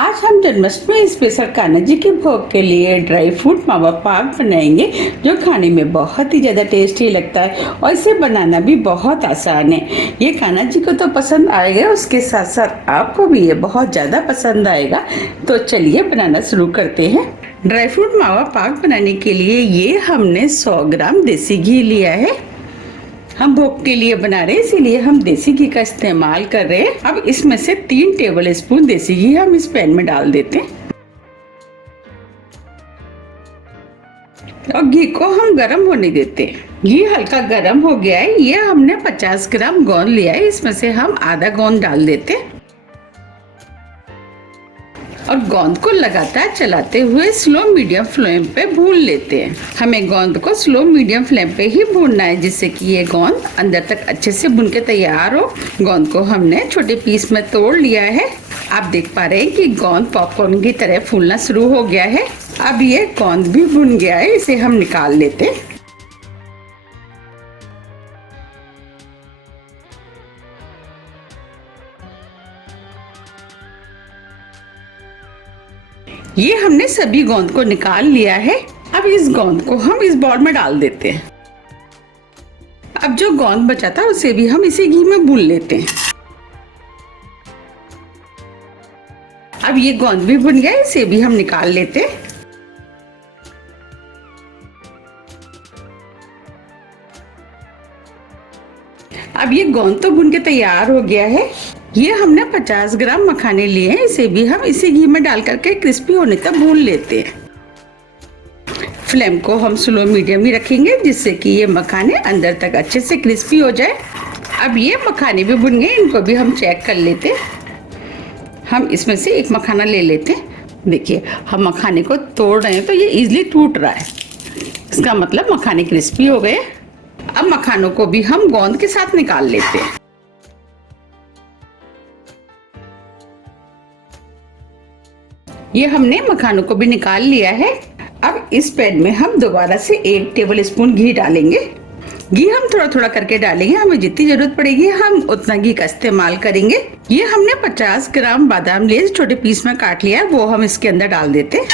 आज हम जन्माष्टमी स्पेशल कान्हा जी के भोग के लिए ड्राई फ्रूट मावा पाक बनाएंगे, जो खाने में बहुत ही ज़्यादा टेस्टी लगता है और इसे बनाना भी बहुत आसान है। ये कान्हा जी को तो पसंद आएगा, उसके साथ साथ आपको भी ये बहुत ज़्यादा पसंद आएगा। तो चलिए बनाना शुरू करते हैं। ड्राई फ्रूट मावा पाक बनाने के लिए ये हमने 100 ग्राम देसी घी लिया है। हम भोग के लिए बना रहे हैं, इसीलिए हम देसी घी का इस्तेमाल कर रहे हैं। अब इसमें से 3 टेबल स्पून देसी घी हम इस पैन में डाल देते हैं और घी को हम गरम होने देते हैं। घी हल्का गरम हो गया है। ये हमने 50 ग्राम गोंद लिया है, इसमें से हम आधा गोंद डाल देते हैं और गोंद को लगातार चलाते हुए स्लो मीडियम फ्लेम पे भून लेते हैं। हमें गोंद को स्लो मीडियम फ्लेम पे ही भूनना है, जिससे कि ये गोंद अंदर तक अच्छे से भुन के तैयार हो। गोंद को हमने छोटे पीस में तोड़ लिया है। आप देख पा रहे हैं कि गोंद पॉपकॉर्न की तरह फूलना शुरू हो गया है। अब ये गोंद भी भुन गया है, इसे हम निकाल लेते हैं। ये हमने सभी गोंद को निकाल लिया है। अब इस गोंद को हम इस बाउल में डाल देते हैं। अब जो गोंद बचा था उसे भी हम इसी घी में भून लेते हैं। अब ये गोंद भी भुन गया, इसे भी हम निकाल लेते हैं। अब ये गोंद तो भुन के तैयार हो गया है। ये हमने 50 ग्राम मखाने लिए हैं, इसे भी हम इसी घी में डाल करके क्रिस्पी होने तक भून लेते हैं। फ्लेम को हम स्लो मीडियम ही रखेंगे, जिससे कि ये मखाने अंदर तक अच्छे से क्रिस्पी हो जाए। अब ये मखाने भी भुन गए, इनको भी हम चेक कर लेते हैं। हम इसमें से एक मखाना ले लेते हैं। देखिए, हम मखाने को तोड़ रहे हैं तो ये इजीली टूट रहा है, इसका मतलब मखाने क्रिस्पी हो गए। अब मखानों को भी हम गोंद के साथ निकाल लेते हैं। ये हमने मखानों को भी निकाल लिया है। अब इस पैन में हम दोबारा से 1 टेबल स्पून घी डालेंगे। घी हम थोड़ा थोड़ा करके डालेंगे, हमें जितनी जरूरत पड़ेगी हम उतना घी का इस्तेमाल करेंगे। ये हमने 50 ग्राम बादाम लिए, छोटे पीस में काट लिया है, वो हम इसके अंदर डाल देते हैं।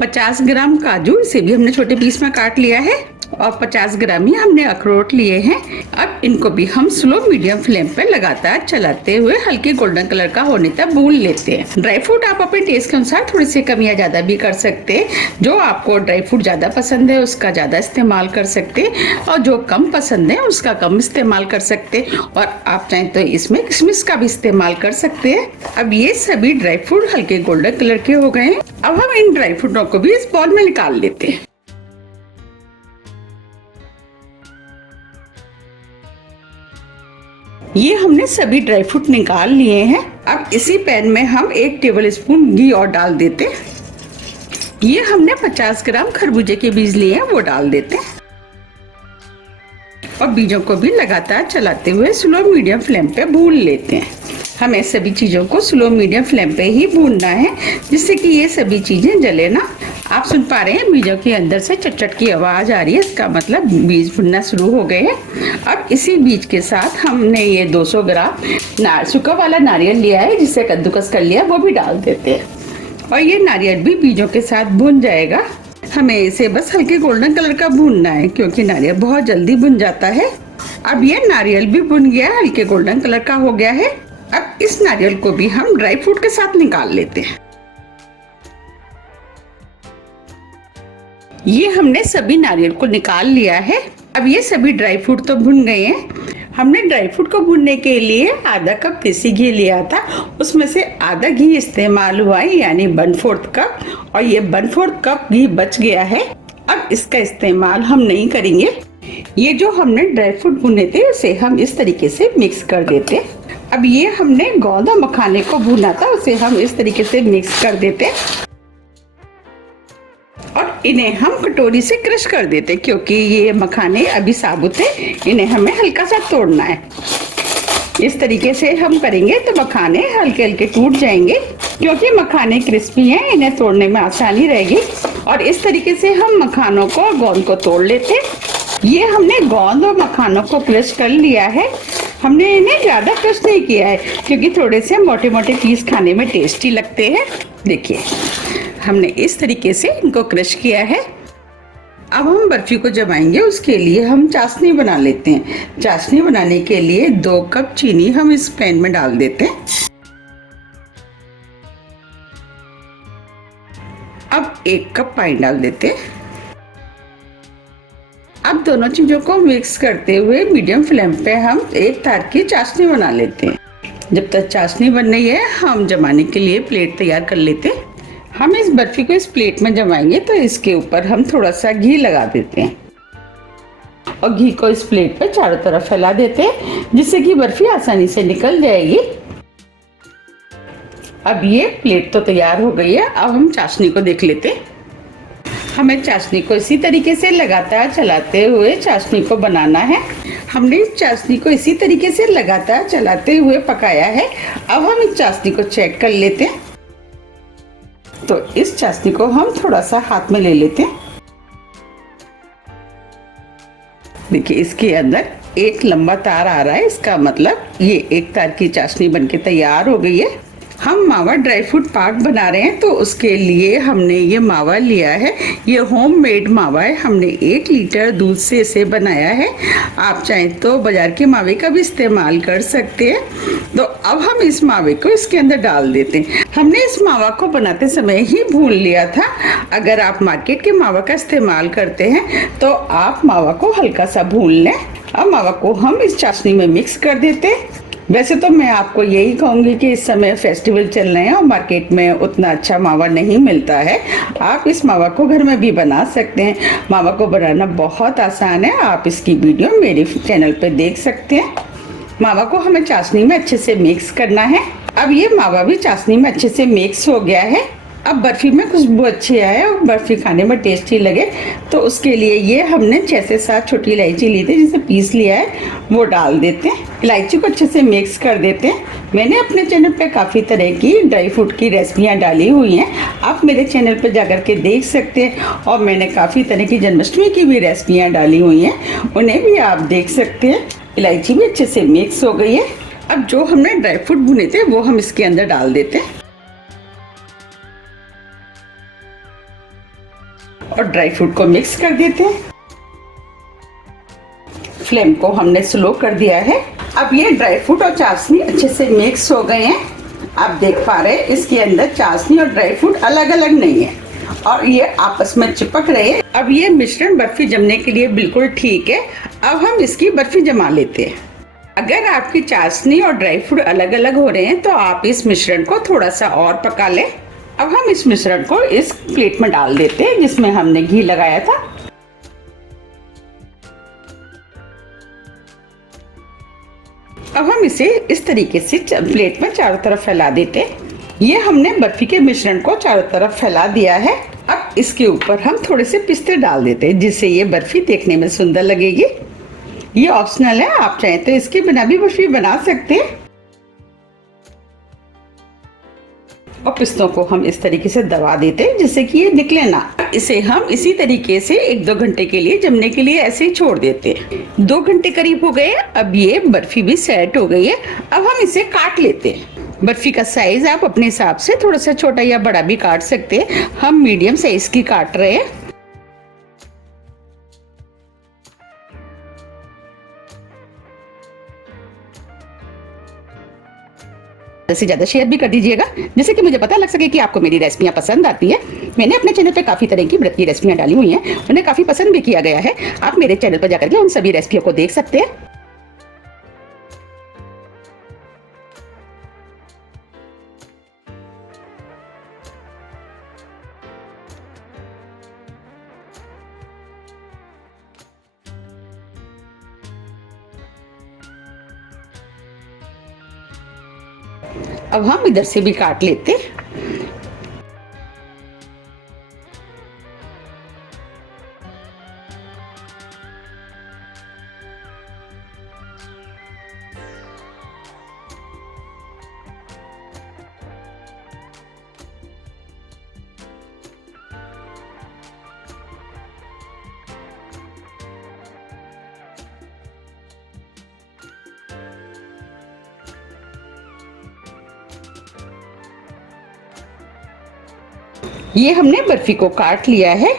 50 ग्राम काजू, इसे भी हमने छोटे पीस में काट लिया है और 50 ग्राम ही हमने अखरोट लिए हैं। अब इनको भी हम स्लो मीडियम फ्लेम पे लगातार चलाते हुए हल्के गोल्डन कलर का होने तक भून लेते हैं। ड्राई फ्रूट आप अपने टेस्ट के अनुसार थोड़ी सी कम या ज्यादा भी कर सकते हैं। जो आपको ड्राई फ्रूट ज्यादा पसंद है उसका ज्यादा इस्तेमाल कर सकते हैं और जो कम पसंद है उसका कम इस्तेमाल कर सकते हैं। और आप चाहें तो इसमें किशमिश का भी इस्तेमाल कर सकते हैं। अब ये सभी ड्राई फ्रूट हल्के गोल्डन कलर के हो गए हैं। अब हम इन ड्राई फ्रूटों को भी इस बाउल में निकाल लेते हैं। ये हमने सभी ड्राई फ्रूट निकाल लिए हैं। अब इसी पैन में हम 1 टेबल स्पून घी और डाल देते हैं। ये हमने 50 ग्राम खरबूजे के बीज लिए हैं, वो डाल देते हैं और बीजों को भी लगातार चलाते हुए स्लो मीडियम फ्लेम पे भून लेते हैं। हमें सभी चीजों को स्लो मीडियम फ्लेम पे ही भूनना है, जिससे कि ये सभी चीजें जले ना। आप सुन पा रहे हैं बीजों के अंदर से चटचट की आवाज आ रही है, इसका मतलब बीज भुनना शुरू हो गए हैं। अब इसी बीज के साथ हमने ये 200 ग्राम सूखा वाला नारियल लिया है, जिसे कद्दूकस कर लिया, वो भी डाल देते हैं और ये नारियल भी बीजों के साथ भुन जाएगा। हमें इसे बस हल्के गोल्डन कलर का भूनना है, क्योंकि नारियल बहुत जल्दी भुन जाता है। अब ये नारियल भी भुन गया है, हल्के गोल्डन कलर का हो गया है। अब इस नारियल को भी हम ड्राई फ्रूट के साथ निकाल लेते हैं। ये हमने सभी नारियल को निकाल लिया है। अब ये सभी ड्राई फ्रूट तो भुन गए हैं। हमने ड्राई फ्रूट को भुनने के लिए आधा कप देसी घी लिया था, उसमें से आधा घी इस्तेमाल हुआ है, यानी 1/4 कप, और ये 1/4 कप घी बच गया है। अब इसका इस्तेमाल हम नहीं करेंगे। ये जो हमने ड्राई फ्रूट भुने थे उसे हम इस तरीके से मिक्स कर देते। अब ये हमने गोंद और मखाने को भुना था, उसे हम इस तरीके से मिक्स कर देते और इन्हें हम कटोरी से क्रश कर देते, क्योंकि ये मखाने अभी साबुत है, इन्हें हमें हल्का सा तोड़ना है। इस तरीके से हम करेंगे तो मखाने हल्के हल्के टूट जाएंगे, क्योंकि मखाने क्रिस्पी हैं, इन्हें तोड़ने में आसानी रहेगी। और इस तरीके से हम मखानों को और गोंद को तोड़ लेते। ये हमने गोंद और मखानों को क्रश कर लिया है। हमने इन्हें ज्यादा क्रश नहीं किया है क्योंकि थोड़े से मोटे मोटे पीस खाने में टेस्टी लगते हैं। देखिए हमने इस तरीके से इनको क्रश किया है। अब हम बर्फी को जमाएंगे, उसके लिए हम चाशनी बना लेते हैं। चाशनी बनाने के लिए 2 कप चीनी हम इस पैन में डाल देते हैं। अब 1 कप पानी डाल देते हैं। अब दोनों चीजों को मिक्स करते हुए मीडियम फ्लेम पे हम एक तार की चाशनी बना लेते हैं। जब तक चाशनी बन रही है हम जमाने के लिए प्लेट तैयार कर लेते हैं। हम इस बर्फी को इस प्लेट में जमाएंगे तो इसके ऊपर हम थोड़ा सा घी लगा देते हैं और घी को इस प्लेट पे चारों तरफ फैला देते हैं जिससे कि बर्फी आसानी से निकल जाएगी। अब ये प्लेट तो तैयार हो गई है। अब हम चाशनी को देख लेते हैं। हमें चाशनी को इसी तरीके से लगातार चलाते हुए चाशनी को बनाना है। हमने इस चाशनी को इसी तरीके से लगातार चलाते हुए पकाया है। अब हम इस चाशनी को चेक कर लेते हैं। तो इस चाशनी को हम थोड़ा सा हाथ में ले लेते हैं। देखिए इसके अंदर एक लंबा तार आ रहा है, इसका मतलब ये एक तार की चाशनी बनके तैयार हो गई है। हम मावा ड्राई फ्रूट पाक बना रहे हैं तो उसके लिए हमने ये मावा लिया है। ये होममेड मावा है। हमने 1 लीटर दूध से इसे बनाया है। आप चाहें तो बाजार के मावे का भी इस्तेमाल कर सकते हैं। तो अब हम इस मावे को इसके अंदर डाल देते हैं। हमने इस मावा को बनाते समय ही भून लिया था। अगर आप मार्केट के मावा का इस्तेमाल करते हैं तो आप मावा को हल्का सा भून लें। अब मावा को हम इस चाशनी में मिक्स कर देते हैं। वैसे तो मैं आपको यही कहूँगी कि इस समय फेस्टिवल चल रहे हैं और मार्केट में उतना अच्छा मावा नहीं मिलता है। आप इस मावा को घर में भी बना सकते हैं। मावा को बनाना बहुत आसान है। आप इसकी वीडियो मेरे चैनल पे देख सकते हैं। मावा को हमें चाशनी में अच्छे से मिक्स करना है। अब ये मावा भी चाशनी में अच्छे से मिक्स हो गया है। अब बर्फी में खुशबू अच्छी आए और बर्फी खाने में टेस्टी लगे तो उसके लिए ये हमने 6 से 7 छोटी इलायची ली थी जिसे पीस लिया है, वो डाल देते हैं। इलायची को अच्छे से मिक्स कर देते हैं। मैंने अपने चैनल पे काफ़ी तरह की ड्राई फ्रूट की रेसिपियाँ डाली हुई हैं, आप मेरे चैनल पे जाकर के देख सकते हैं। और मैंने काफ़ी तरह की जन्माष्टमी की भी रेसिपियाँ डाली हुई हैं, उन्हें भी आप देख सकते हैं। इलायची भी अच्छे से मिक्स हो गई है। अब जो हमने ड्राई फ्रूट भुने थे वो हम इसके अंदर डाल देते हैं और ड्राई फ्रूट को मिक्स कर देते हैं। फ्लेम को हमने स्लो कर दिया है। अब ये ड्राई फ्रूट और चाशनी अच्छे से मिक्स हो गए हैं। आप देख पा रहे हैं इसके अंदर चाशनी और ड्राई फ्रूट अलग अलग नहीं है और ये आपस में चिपक रहे हैं। अब ये मिश्रण बर्फी जमने के लिए बिल्कुल ठीक है। अब हम इसकी बर्फी जमा लेते हैं। अगर आपकी चाशनी और ड्राई फ्रूट अलग अलग हो रहे हैं तो आप इस मिश्रण को थोड़ा सा और पका लें। अब हम इस मिश्रण को इस प्लेट में डाल देते हैं जिसमें हमने घी लगाया था। अब हम इसे इस तरीके से प्लेट में चारों तरफ फैला देते हैं। ये हमने बर्फी के मिश्रण को चारों तरफ फैला दिया है। अब इसके ऊपर हम थोड़े से पिस्ते डाल देते हैं जिससे ये बर्फी देखने में सुंदर लगेगी। ये ऑप्शनल है, आप चाहें तो इसके बिना भी बर्फी बना सकते हैं। और पिस्तों को हम इस तरीके से दबा देते हैं जिससे कि ये निकले ना। इसे हम इसी तरीके से 1-2 घंटे के लिए जमने के लिए ऐसे ही छोड़ देते हैं। 2 घंटे करीब हो गए। अब ये बर्फी भी सेट हो गई है। अब हम इसे काट लेते हैं। बर्फी का साइज आप अपने हिसाब से थोड़ा सा छोटा या बड़ा भी काट सकते हैं। हम मीडियम साइज की काट रहे हैं। से ज्यादा शेयर भी कर दीजिएगा जिससे कि मुझे पता लग सके कि आपको मेरी रेसिपियां पसंद आती है। मैंने अपने चैनल पे काफी तरह की व्रत की रेसिपियां डाली हुई हैं, उन्हें काफी पसंद भी किया गया है। आप मेरे चैनल पर जाकर के उन सभी रेसिपियों को देख सकते हैं। अब हम इधर से भी काट लेते हैं। ये हमने बर्फी को काट लिया है।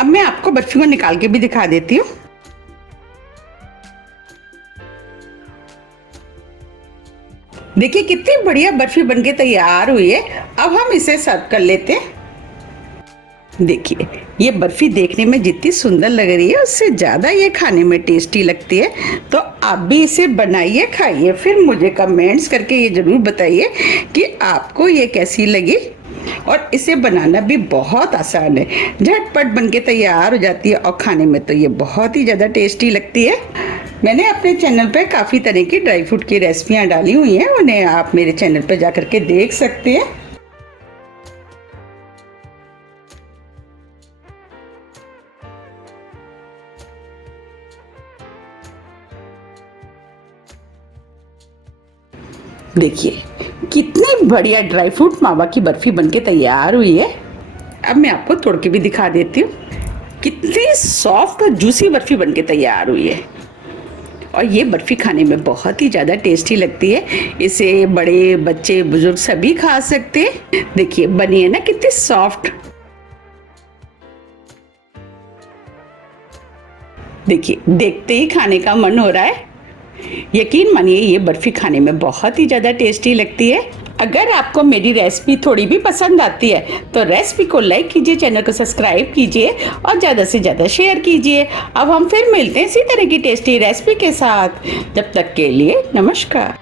अब मैं आपको बर्फी को निकाल के भी दिखा देती हूँ। देखिए कितनी बढ़िया बर्फी बनके तैयार हुई है। अब हम इसे सर्व कर लेते हैं। देखिए ये बर्फी देखने में जितनी सुंदर लग रही है उससे ज़्यादा ये खाने में टेस्टी लगती है। तो आप भी इसे बनाइए, खाइए, फिर मुझे कमेंट्स करके ये ज़रूर बताइए कि आपको ये कैसी लगी। और इसे बनाना भी बहुत आसान है, झटपट बनके तैयार हो जाती है और खाने में तो ये बहुत ही ज़्यादा टेस्टी लगती है। मैंने अपने चैनल पे काफ़ी तरह की ड्राई फ्रूट की रेसिपियाँ डाली हुई हैं, उन्हें आप मेरे चैनल पे जा करके देख सकते हैं। देखिए कितनी बढ़िया ड्राई फ्रूट मावा की बर्फी बनके तैयार हुई है। अब मैं आपको तोड़ के भी दिखा देती हूँ। कितनी सॉफ्ट और जूसी बर्फी बनके तैयार हुई है और ये बर्फी खाने में बहुत ही ज़्यादा टेस्टी लगती है। इसे बड़े बच्चे बुजुर्ग सभी खा सकते हैं। देखिए बनी है ना कितनी सॉफ्ट। देखिए देखते ही खाने का मन हो रहा है। यकीन मानिए ये बर्फी खाने में बहुत ही ज़्यादा टेस्टी लगती है। अगर आपको मेरी रेसिपी थोड़ी भी पसंद आती है तो रेसिपी को लाइक कीजिए, चैनल को सब्सक्राइब कीजिए और ज़्यादा से ज़्यादा शेयर कीजिए। अब हम फिर मिलते हैं इसी तरह की टेस्टी रेसिपी के साथ। जब तक के लिए नमस्कार।